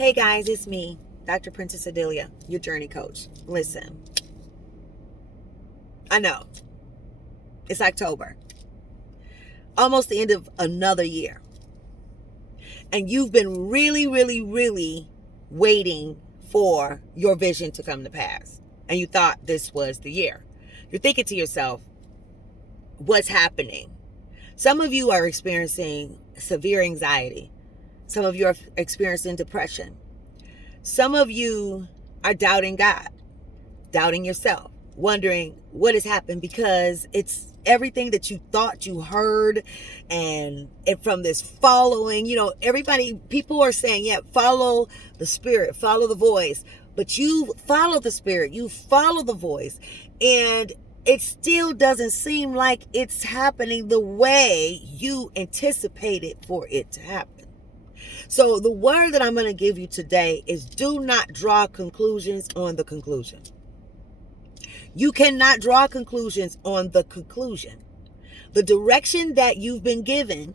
Hey guys, it's me, Dr. Princess Odilia, your journey coach. Listen, I know it's October, almost the end of another year, and you've been really waiting for your vision to come to pass, and you thought this was the year. You're thinking to yourself, what's happening? Some of you are experiencing severe anxiety. Some of you are experiencing depression. Some of you are doubting God, doubting yourself, wondering what has happened, because it's everything that you thought you heard and from this following, people are saying, yeah, follow the spirit, follow the voice, but you follow the spirit, you follow the voice, and it still doesn't seem like it's happening the way you anticipated for it to happen. So the word that I'm going to give you today is do not draw conclusions on the conclusion. You cannot draw conclusions on the conclusion. The direction that you've been given,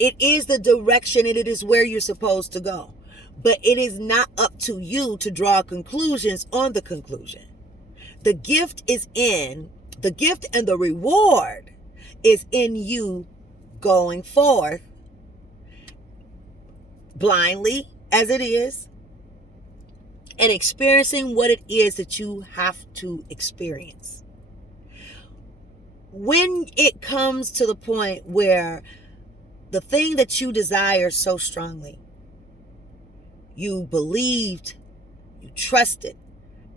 it is the direction and it is where you're supposed to go. But it is not up to you to draw conclusions on the conclusion. The gift and the reward is in you going forth blindly as it is and experiencing what it is that you have to experience. When it comes to the point where the thing that you desire so strongly, you believed, you trusted,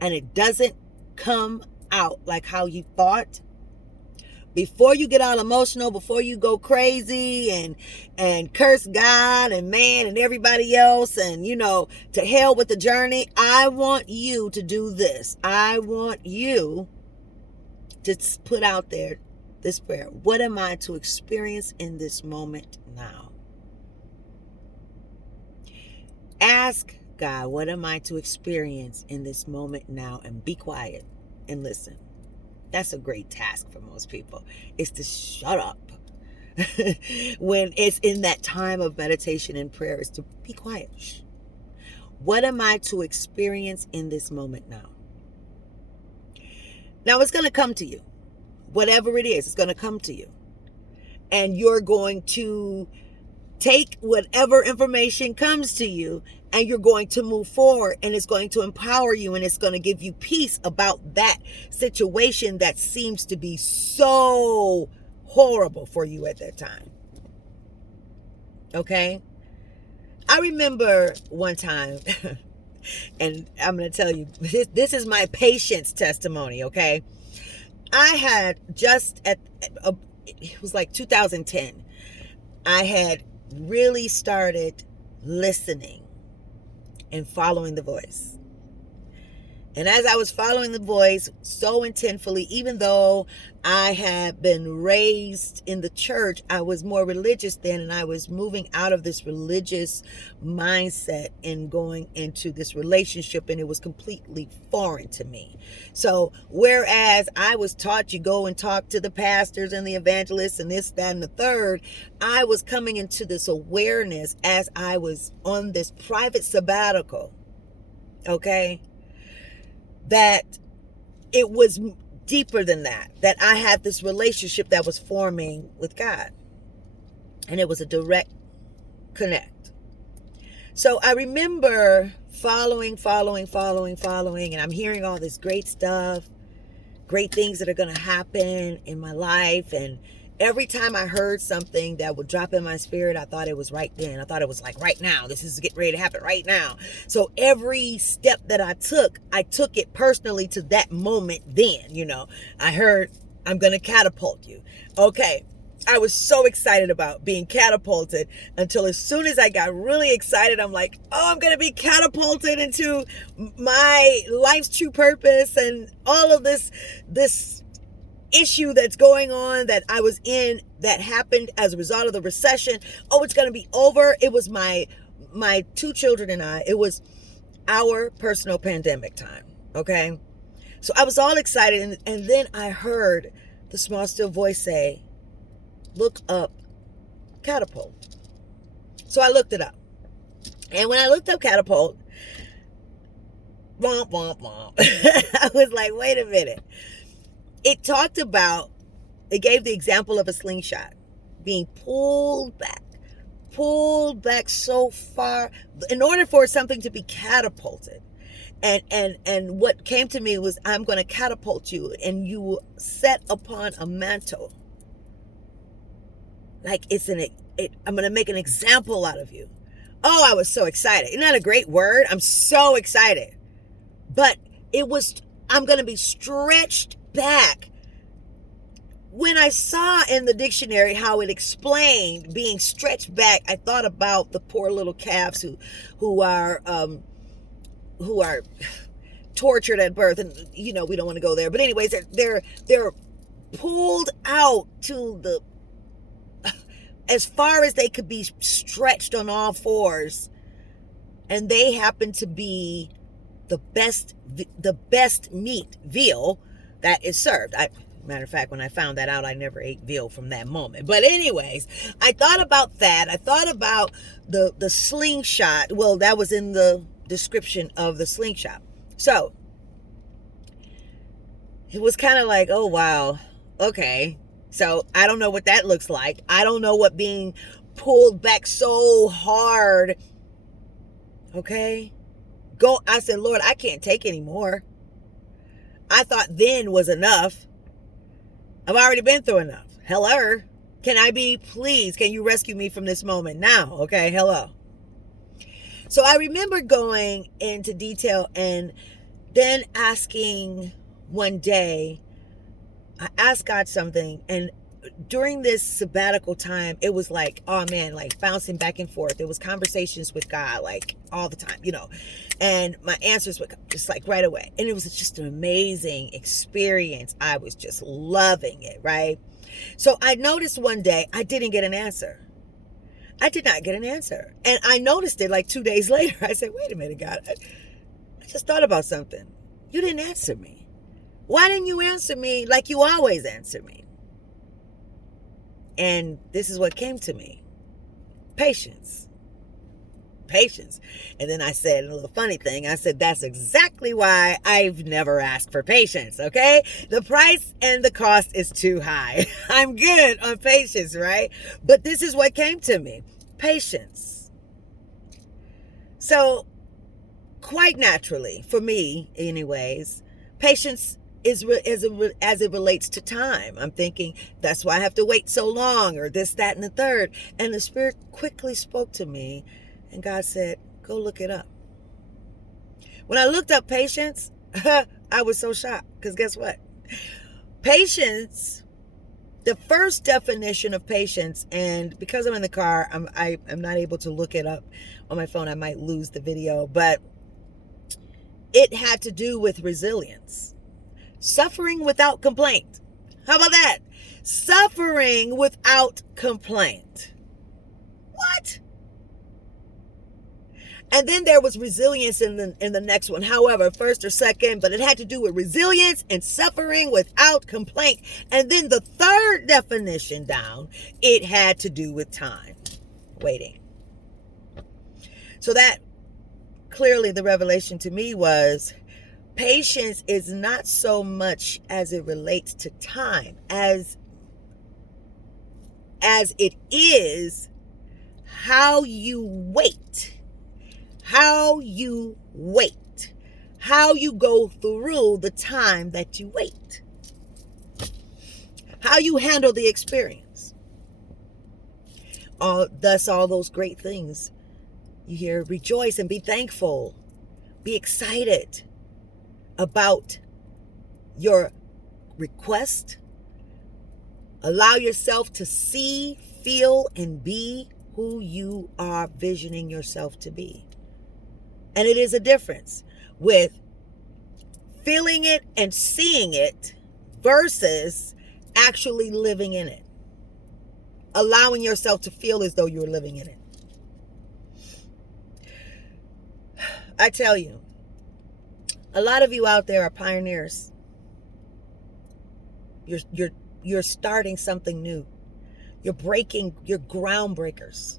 and it doesn't come out like how you thought, before you get all emotional, before you go crazy and curse God and man and everybody else and, to hell with the journey, I want you to do this. I want you to put out there this prayer. What am I to experience in this moment now? Ask God, what am I to experience in this moment now? And be quiet and listen. That's a great task for most people, is to shut up when it's in that time of meditation and prayer, is to be quiet. Shh. What am I to experience in this moment now? Now it's going to come to you. Whatever it is, it's going to come to you. And you're going to take whatever information comes to you and you're going to move forward, and it's going to empower you, and it's going to give you peace about that situation that seems to be so horrible for you at that time. Okay? I remember one time, and I'm going to tell you, this is my patience testimony, okay? I had it was like 2010, I had really started listening and following the voice. And as I was following the voice so intentfully, even though I had been raised in the church, I was more religious then, and I was moving out of this religious mindset and going into this relationship, and it was completely foreign to me. So whereas I was taught you go and talk to the pastors and the evangelists and this, that, and the third, I was coming into this awareness as I was on this private sabbatical, okay, that it was deeper than that I had this relationship that was forming with God, and it was a direct connect. So I remember following, and I'm hearing all this great stuff, great things that are going to happen in my life, and every time I heard something that would drop in my spirit, I thought it was right then. I thought it was like right now. This is getting ready to happen right now. So every step that I took it personally to that moment then. I heard, I'm going to catapult you. Okay. I was so excited about being catapulted until as soon as I got really excited, I'm like, oh, I'm going to be catapulted into my life's true purpose and all of this issue that's going on that I was in that happened as a result of the recession. Oh, it's going to be over. It was my two children and I. It was our personal pandemic time. Okay. So I was all excited. And then I heard the small, still voice say, look up catapult. So I looked it up. And when I looked up catapult, womp, womp, womp. I was like, wait a minute. It gave the example of a slingshot being pulled back so far in order for something to be catapulted. And what came to me was, I'm going to catapult you and you will set upon a mantle. Like I'm going to make an example out of you. Oh, I was so excited. Isn't that a great word? I'm so excited. But I'm going to be stretched back. When I saw in the dictionary how it explained being stretched back, I thought about the poor little calves who are tortured at birth, and we don't want to go there. But anyways, they're pulled out to the as far as they could be stretched on all fours, and they happen to be the best meat, veal, that is served. Matter of fact, when I found that out, I never ate veal from that moment. But anyways, I thought about that. I thought about the slingshot. Well, that was in the description of the slingshot. So it was kind of like, oh, wow. Okay. So I don't know what that looks like. I don't know what being pulled back so hard. Okay. I said, Lord, I can't take any more. I thought then was enough. I've already been through enough. Hello. Can you rescue me from this moment now? Okay. Hello. So I remember going into detail and then asking one day, I asked God something, and during this sabbatical time, it was like, oh man, like bouncing back and forth. There was conversations with God like all the time, and my answers would come just like right away. And it was just an amazing experience. I was just loving it, right? So I noticed one day I didn't get an answer. I did not get an answer. And I noticed it like 2 days later. I said, wait a minute, God, I just thought about something. You didn't answer me. Why didn't you answer me like you always answer me? And this is what came to me. Patience. And then I said a little funny thing. I said, that's exactly why I've never asked for patience, okay? The price and the cost is too high. I'm good on patience, right? But this is what came to me. Patience. So, quite naturally, for me anyways, patience is as it relates to time. I'm thinking, that's why I have to wait so long, or this, that, and the third. And the Spirit quickly spoke to me, and God said, go look it up. When I looked up patience, I was so shocked, because guess what? Patience, the first definition of patience, and because I'm in the car, I'm not able to look it up on my phone. I might lose the video, but it had to do with resilience. Suffering without complaint. How about that? Suffering without complaint. What? And then there was resilience in the next one. However, first or second, but it had to do with resilience and suffering without complaint. And then the third definition down, it had to do with time. Waiting. So that clearly the revelation to me was, patience is not so much as it relates to time as it is how you wait, how you go through the time that you wait, how you handle the experience. Thus all those great things you hear: rejoice and be thankful, be excited about your request. Allow yourself to see, feel, and be who you are visioning yourself to be. And it is a difference with feeling it and seeing it versus actually living in it. Allowing yourself to feel as though you're living in it. I tell you, a lot of you out there are pioneers. You're starting something new. You're groundbreakers.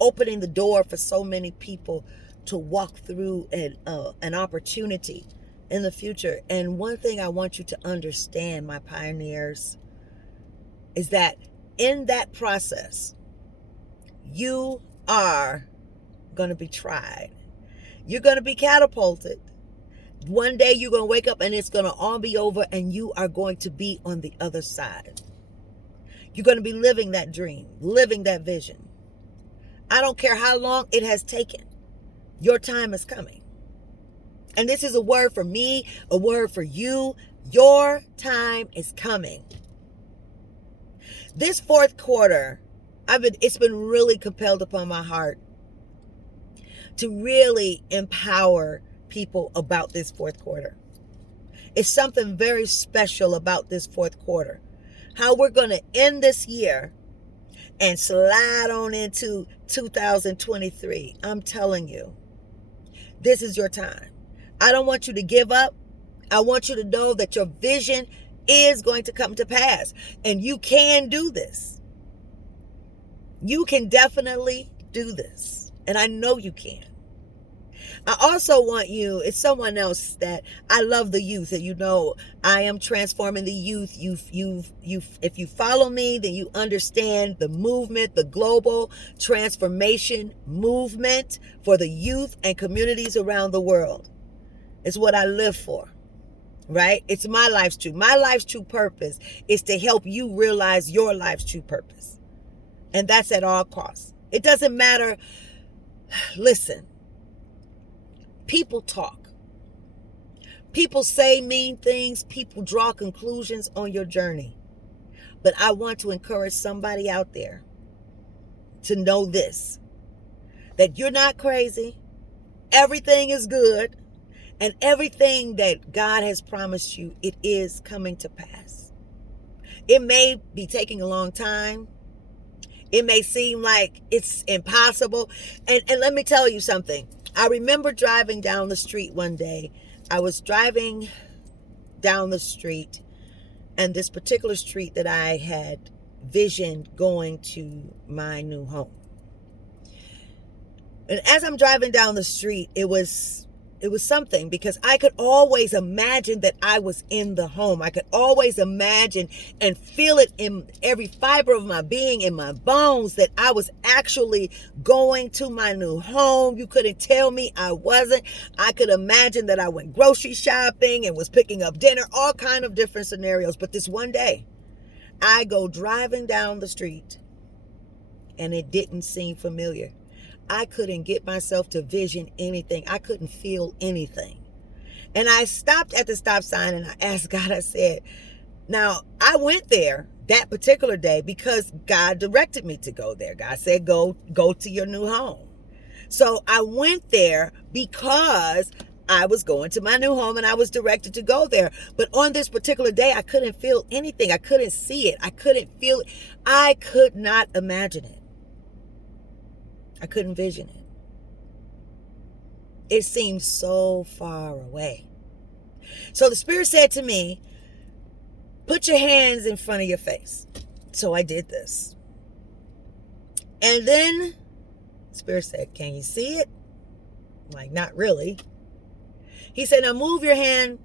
Opening the door for so many people to walk through an opportunity in the future. And one thing I want you to understand, my pioneers, is that in that process, you are going to be tried. You're going to be catapulted. One day you're going to wake up and it's going to all be over, and you are going to be on the other side. You're going to be living that dream, living that vision. I don't care how long it has taken. Your time is coming. And this is a word for me, a word for you. Your time is coming. This fourth quarter, it's been really compelled upon my heart to really empower people about this fourth quarter. It's something very special about this fourth quarter. How we're going to end this year and slide on into 2023. I'm telling you, this is your time. I don't want you to give up. I want you to know that your vision is going to come to pass. And you can do this. You can definitely do this. And I know you can. I also want you, it's someone else that I love the youth, and you know I am transforming the youth. If you follow me, then you understand the movement, the global transformation movement for the youth and communities around the world. It's what I live for, right? It's my life's true. My life's true purpose is to help you realize your life's true purpose. And that's at all costs. It doesn't matter. Listen. People talk. People say mean things. People draw conclusions on your journey. But I want to encourage somebody out there to know this, that you're not crazy. Everything is good. And everything that God has promised you, it is coming to pass. It may be taking a long time. It may seem like it's impossible. And let me tell you something. I remember driving down the street one day. I was driving down the street, and this particular street that I had visioned going to my new home. And as I'm driving down the street, it was something, because I could always imagine that I was in the home. I could always imagine and feel it in every fiber of my being, in my bones, that I was actually going to my new home. You couldn't tell me I wasn't. I could imagine that I went grocery shopping and was picking up dinner, all kind of different scenarios. But this one day, I go driving down the street, and it didn't seem familiar. I couldn't get myself to vision anything. I couldn't feel anything. And I stopped at the stop sign and I asked God, I said, now I went there that particular day because God directed me to go there. God said, go to your new home. So I went there because I was going to my new home and I was directed to go there. But on this particular day, I couldn't feel anything. I couldn't see it. I couldn't feel it. I could not imagine it. I couldn't vision it. It seemed so far away. So the Spirit said to me, put your hands in front of your face. So I did this. And then the Spirit said, can you see it? I'm like, not really. He said, now move your hand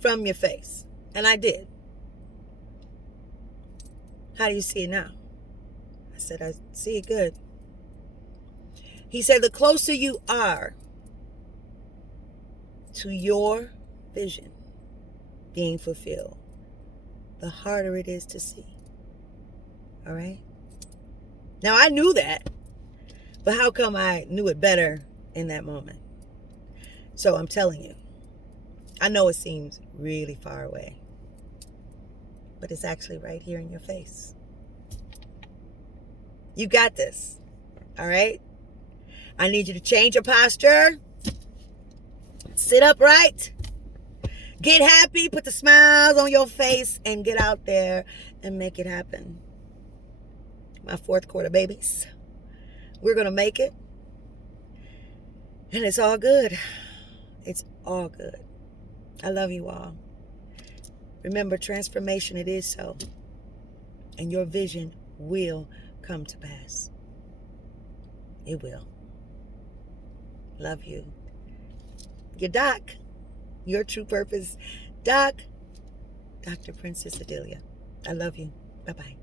from your face. And I did. How do you see it now? I said, I see it good. He said, the closer you are to your vision being fulfilled, the harder it is to see. All right? Now, I knew that, but how come I knew it better in that moment? So I'm telling you, I know it seems really far away, but it's actually right here in your face. You got this. All right? I need you to change your posture. Sit upright. Get happy. Put the smiles on your face and get out there and make it happen. My fourth quarter babies. We're going to make it. And it's all good. It's all good. I love you all. Remember, transformation, it is so. And your vision will come to pass. It will. Love you. Your doc, your true purpose doc, Dr. Princess Odilia. I love you. Bye-bye.